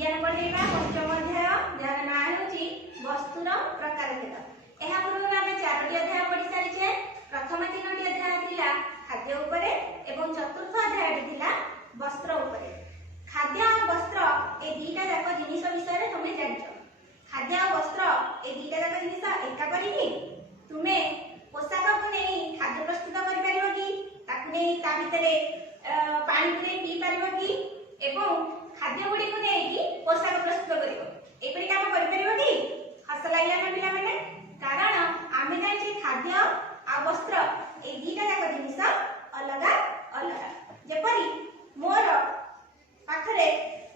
विज्ञान पढ़ेगा पंचम अध्याय जार ना होची वस्तुर प्रकारभेद। एहा पूर्व आमे चारोटी अध्याय पढ़ी सारिछे। प्रथम तीनोटी अध्याय थिला खाद्य उपरे एवं चतुर्थ अध्याय थिला वस्त्र उपरे। खाद्य और वस्त्र ए दीटा जाक जिनिस विषय रे तुमे जानिछो। खाद्य और वस्त्र ए दीटा जाक जिनिस एका करिनी तुमे पोशाक को नहीं खाद्य प्रस्तुत करि परिबो कि ताकु नहीं ता भितरे पानी पुरे पी परिबो कि एवं खाद्य गुडी को नहीं कि पोशाक प्रस्तुत करिबो एपरि काम करि परिबो कि हस लागिला न पिला माने कारण आमे जानि खाद्य आ वस्त्र ए दीटा जाक जिनिस अलगा अलगा। जेपरि मोर पाखरे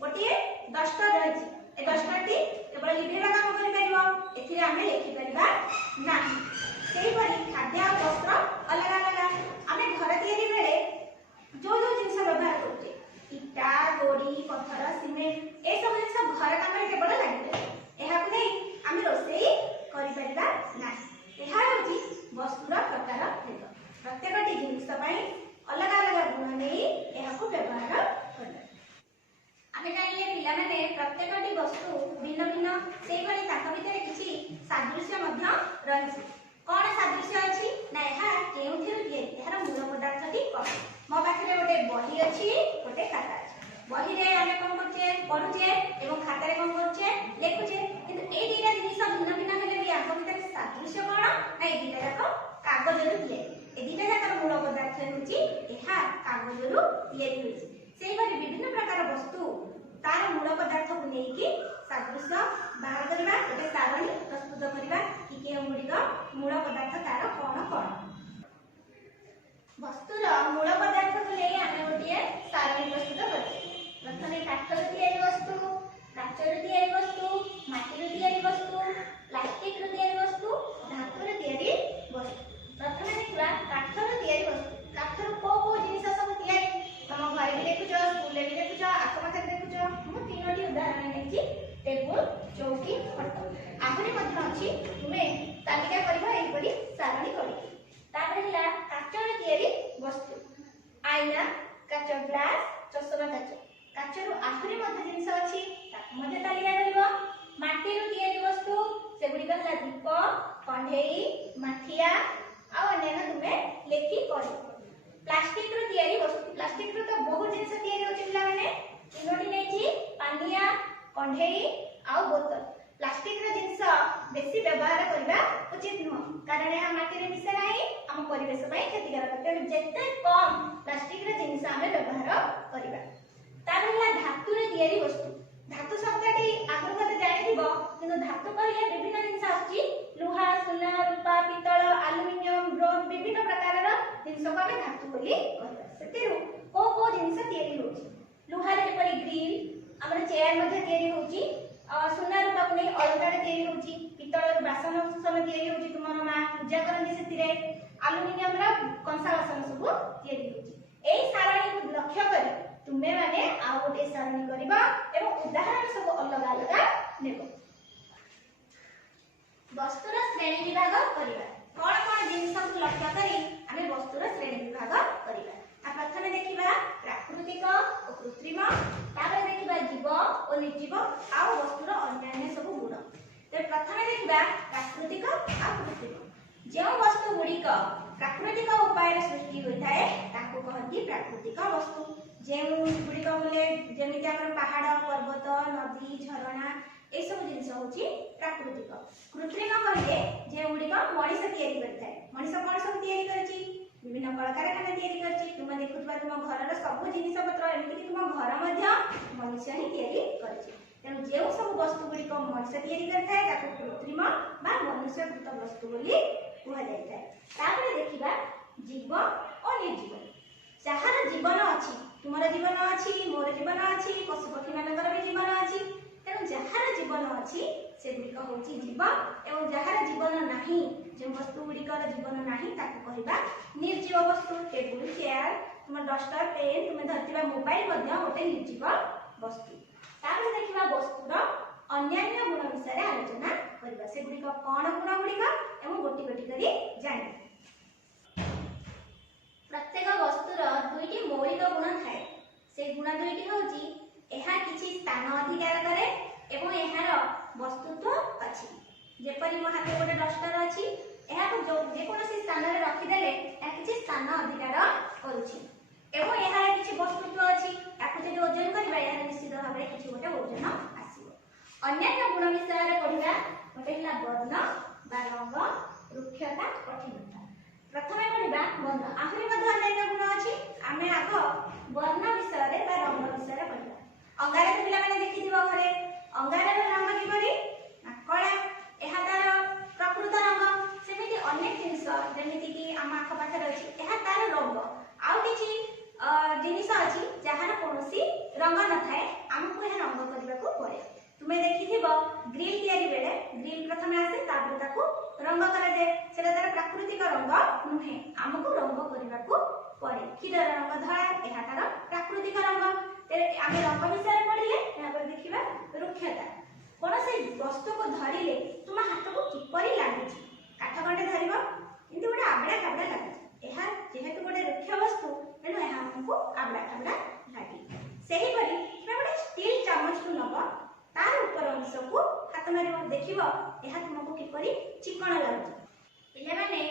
गोटे डस्टर रहिछि ए डस्टरटी केवल लिखेबा काम करि परिबो एथिरे आमे लिखि परिबा नाही। सेही परि खाद्य और वस्त्र अलग अलग। आमे घर तयारी बेले जो जो जिनिस व्यवहार करछे इटा गोड़ी पत्थर सीमेंट ए सब जिनिस घर काम रे केवल लागि पारे एहा को नै आमे रोसेई करि परिबा नाही। एहा होची वस्तुर प्रकार भेद। प्रत्येकटी जिनिस पई अलग अलग गुण नै एहा को व्यवहार करबा। आमे जानिले पिला माने प्रत्येकटी वस्तु भिन्न भिन्न सेही परि ताका भितरे किछि सादृश्य मध्य रहिछि। कोन सादृश्य अछि ना एहा केउथिरु दिए एहार मूल पदार्थटी कोन। मो पाखरे गोटे बही अछि गोटे खाता अछि। बही रे आमे कोन करछे पढुछे एवं खाता रे कोन करछे लेखुछे किंतु ए दीटा जिनिस भिन्न भिन्न हेले भी आको भितर सादृश्य कोन ना ए दीटा जाक कागजरु दिए ए दीटा जाकर मूल पदार्थ होछि एहा कागजरु दिए होछि। सेही परि विभिन्न प्रकार वस्तु तार मूल पदार्थ को नै कि सादृश्य बाहर करबा गोटे सारणी प्रस्तुत करबा कि के गुडी मूल पदार्थ तार कोन कोन। वस्तुर मूल पदार्थ को नै आमे गोटे सारणी प्रस्तुत करछे। प्रथमे काठर तयारी वस्तु काचर तयारी वस्तु माटीर तयारी वस्तु प्लास्टिक र तयारी वस्तु धातुर तयारी वस्तु। प्रथमे देखबा काठर तयारी वस्तु। काठर को को जिनिस सब तयारी तम घरे भी देखुछ स्कूल रे भी देखुछ आखपाख देखुछ। मु तीनोटी उदाहरण नेछि टेबुल चौकी खट आहुरी मध्य अछि तुमे तालिका करबा एई परि सारणी करी। तापर हिला काचर तयारी वस्तु आईना काच ग्लास चषमा काच काचर आहुरी मध्य जिनिस अछि ताकु मध्य तालिका करबो। माटी रो तयारी वस्तु सेगुडी कहला दीप कंढेई माठिया आ अन्य तुमे लेखि करी। प्लास्टिक रो तयारी वस्तु प्लास्टिक रो तो बहुत जिनिस तयारी होछि पिला माने तीनोटी नेछि पानिया कंढेई आ बोतल। प्लास्टिक रो जिनिस बेसी व्यवहार करबा उचित नुह कारण या माटी रे मिसे नाही हम परिवेश पई क्षतिकारक तेणु जेते कम प्लास्टिक रो जिनिस आमे व्यवहार करबा। तारला धातु रे तयारी वस्तु धातु शब्दटी आगु मते जानिथिबो किंतु धातु कहले विभिन्न जिनिस आछि लोहा सोना रूपा पितल एल्युमिनियम ब्रोंज विभिन्न प्रकार रो जिनिस को आमे धातु बोली कहबा। सेतिरु को जिनिस तयारी होछि लोहा रे परि ग्रिल हमर चेयर मध्ये तयारी होछि सोना रूपा को नै अलंकार तयारी होछि पितल रो बासन सब तयारी होछि तुमर मा पूजा करन सेतिरे एल्युमिनियम रो कंसा बासन सब तयारी होछि। एई सारणी को लक्ष्य करी तुमे माने आ गोटे सारणी करबा एवं उदाहरण सब अलग अलग नेबो। वस्तुर श्रेणी विभाग करबा कोन कोन जिनिस को लक्ष्य करी आमे वस्तुर श्रेणी विभाग करबा। आ प्रथमे देखिबा प्राकृतिक और कृत्रिम तापर देखिबा जीव और निर्जीव आ वस्तुर अन्य सब गुण। तो प्रथमे देखिबा प्राकृतिक आ कृत्रिम। जे वस्तु गुडी को प्राकृतिक उपाय रे सृष्टि होइथाय ताको कहती प्राकृतिक वस्तु। जे गुडी को बोले जेमिति हमर पहाड़ पर्वत नदी झरणा ए सब जिनिस होची प्राकृतिक। कृत्रिम कहले जे गुडी को मनीष तयारी करथाय मनीष कोन सब तयारी करछि विभिन्न कलाकारखाना तयारी करछि। तुम देखुथबा तुम घर रो सब जिनिस पत्र एमिति कि तुम घर मध्य मनुष्य ही तयारी करछि। तेणु जे सब वस्तु गुडी को मनुष्य तयारी करथाय ताको कृत्रिम बा मनुष्यकृत वस्तु बोली कुहा जायथाय। तापर देखिबा जीव और निर्जीव। जहार जीवन अछि तुमर जीवन अछि मोर जीवन अछि पशु पक्षी मानकर भी जीवन अछि तेणु जहार जीवन अछि से गुडी होछि जीव एवं जहार जीवन नाही जे वस्तु गुडी कर जीवन नाही ताको कहबा निर्जीव वस्तु। टेबुल चेयर तुम डस्टर पेन तुम धरतिबा मोबाइल मध्य गोटे निर्जीव वस्तु। तापर देखिबा वस्तुर अन्य गुण विषय रे आलोचना करबा से गुडी कोन गुण गुडी एवं गोटी गोटी करी जानि। प्रत्येक वस्तुर दुईटी मौलिक गुण थाए से गुण दुईटी होची एहा किछि स्थान ସ୍ଥାନ ଅଧିକାର करे एवं एहार वस्तुत्व अछि जेपरि मो हाथे गोटे डस्टर अछि एहाको जे कोनोसी स्थान रे रखि देले या किछि स्थान अधिकार करूछि एवं एहार किछि वस्तुत्व अछि याको जे ओजन करबा या निश्चित भाबरे किछि गोटे ओजन आसीबो अन्य गुण विषय रे पढिबा गोटे हिला वर्ण बा रंग रुक्षता कठिनता प्रथमे पढिबा वर्ण आहुरी मध्ये अन्य गुण अछि आमे आगो वर्ण विषय रे बा रंग विषय रे पढिबा अंगारे पिला माने देखि दिबो घरे अंगारे रंग किपरि कला एहा तार प्रकृत रंग सेमिति अनेक जिनिस जेमिति कि आम आख पाखे अछि एहा तार रंग आउ किछि जिनिस अछि जहार कोनोसी रंग न थाए हमकु एहा रंग करबाकू पड़े तुमे देखि दिबो ग्रिल तयारी बेले ग्रिल प्रथमे आसे तापर ताकू रंग करा दे सेटा तार प्राकृतिक रंग नुहे हमकु रंग करबाकू पड़े खिरर रंग धळा एहा तार प्राकृतिक रंग आमे रंग विषय पढिले या पर देखिबा रुक्षता कोन से वस्तु को धरिले तुम हाथ को किपरि लागुची काठ खंडे धरिबो किंतु गोटे आबड़ा काबड़ा लागुची एहा जेहेतु गोटे रुक्ष वस्तु तेनु एहा हमकु आबड़ा काबड़ा लागि सेही परि तुमे गोटे स्टील चामच को नबो तार ऊपर अंश को हाथ मारिबो देखिबो एहा तुमको किपरि चिकण लागुची पिले माने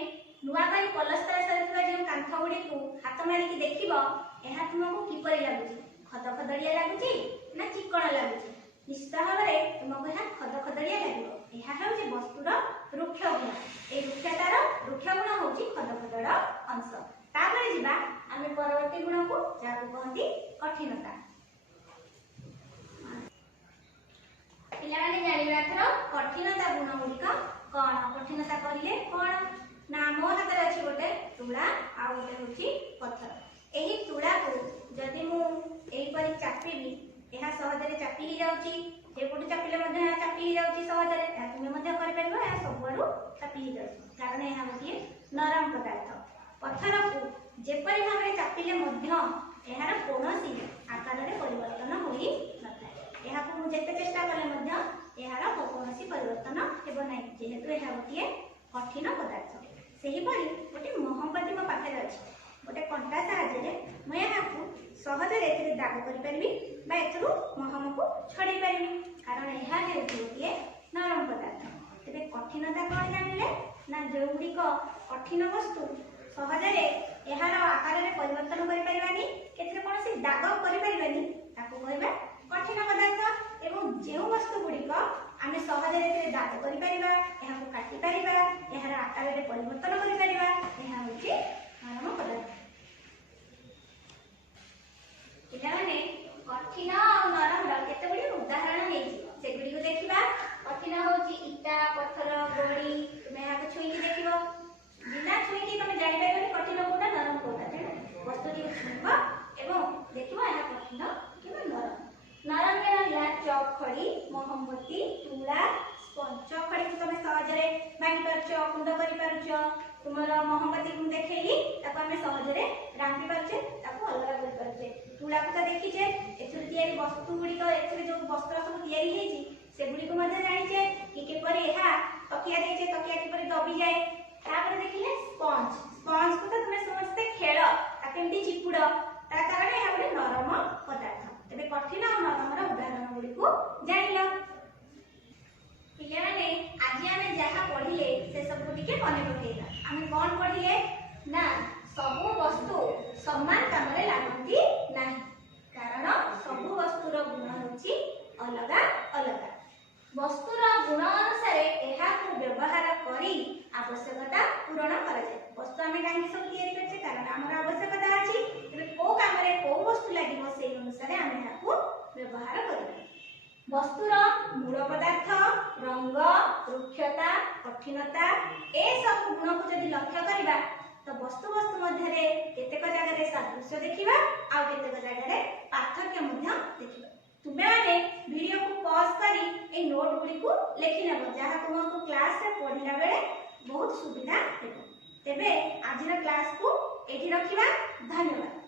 नुवा करी पलस्तर सरथवा जे कांथ गुडी को हाथ मारि कि देखिबो एहा तुमको किपरि लागुची खद खदड़िया लागुची ना चिकण लागुची निश्चित भाबरे तुमको एहा खद खदड़िया लागिबो एहा हेउची वस्तुर रुक्ष गुण ए रुक्षतार रुक्ष गुण होची खद खदड़ अंश तापर जिबा आमे परवर्ती गुण को जाको कहंती कठिनता पिला माने जानिबा थरो कठिनता गुण गुडिका कोन कठिनता कहिले कोन ना मो हाथ रे अछि गोटे तुला आ गोटे होची पत्थर एही तुला को जदि मु एही परि चापिबी एहा सहजरे चापी ही जाउची जे कोटी चापिले मध्ये एहा चापी ही जाउची सहजरे या तुमे मध्ये कर परबो एहा सबुआडू चापी ही जाउची कारण एहा होती नरम पदार्थ पत्थर को जेपरि भाबरे चापिले मध्ये एहार कोनोसी आकार रे परिवर्तन होई नथाय एहा को मु जेते चेष्टा कले मध्ये एहार कोनोसी परिवर्तन हेबो नै जेहेतु एहा होती कठिन पदार्थ सेही परि गोटे मोहम्मती मो पाखे अछि गोटे कंटा साहाय्य मैं यहाँ सहज दाग करी बा एथरू महम को छड़े पारि कारण यह गोटे नरम पदार्थ तेरे कठिनता कौन जानिले ना जो गुड़िक कठिन वस्तु सहजरे यार आकार में परिवर्तन करि कौन दाग करि कहबा कठिन पदार्थ एवं जो वस्तु गुड़िक आम सहजरे दाग कर काटि पारिबा यार आकार में परिवर्तन करि नरम पदार्थ पिलाने कठिन और नरम केते बड़ी उदाहरण हेछि सेगुडी को देखिबा कठिन होछि इटा पत्थर गोड़ी तुमे या को छुई देखिबो बिना छुई की तुमे जानि पाइबो कठिन कोटा नरम कोटा जे वस्तु की छुइबो एवं देखिबो या कठिन किबा नरम के रहला चौक खड़ी मोहम्मती तुला स्पंज चौक खड़ी को तुमे सहजरे भांगी परछो कुंड करि परछो तुमरो मोहम्मती को देखैली ताको हमें सहजरे रांपी परछे ताको अलग कर परछे तुला को देखिछे एथुर तयारी वस्तु गुडी को एथुर जो वस्त्र सब तयारी हेछि से गुडी को मध्ये जानिछे कि केपरि एहा तकिया देछे तकिया केपरि दबी जाए तापर देखिले स्पंज स्पंज को तो तुमे समझते खेल आ केमती चिपुड ता कारण एहा बडे नरम पदार्थ तबे कठिन और नरम रो उदाहरण गुडी को जानिलो पिले माने आज आमे जहा पढिले से सब गुडी के मने पकेइला आमे कोन पढिले ना सब वस्तु समान काम रे लागंती नाही कारण सब वस्तुर गुण होची अलग अलग वस्तुर गुण अनुसार एहा को व्यवहार करी आवश्यकता पूर्ण करा जाय वस्तु आमे काहे सब तयारी करछे कारण हमर आवश्यकता अछि तबे को काम रे को वस्तु लागिबो सेही अनुसार आमे एहा को व्यवहार करबो वस्तुर मूल पदार्थ रंग रुक्षता कठिनता ए सब गुण को जदि लक्ष्य करिबा तो वस्तु वस्तु मध्य केतेक जगह रे सादृश्य देखिबा आ केतेक जगह रे पार्थक्य मध्य देखिबा तुमे माने वीडियो को पॉज करी ए नोट गुडी को लेखि नेबो जहा तुमको क्लास रे पढिला बेले बहुत सुविधा हेबो तेबे आजिर क्लास को एठी रखिबा धन्यवाद।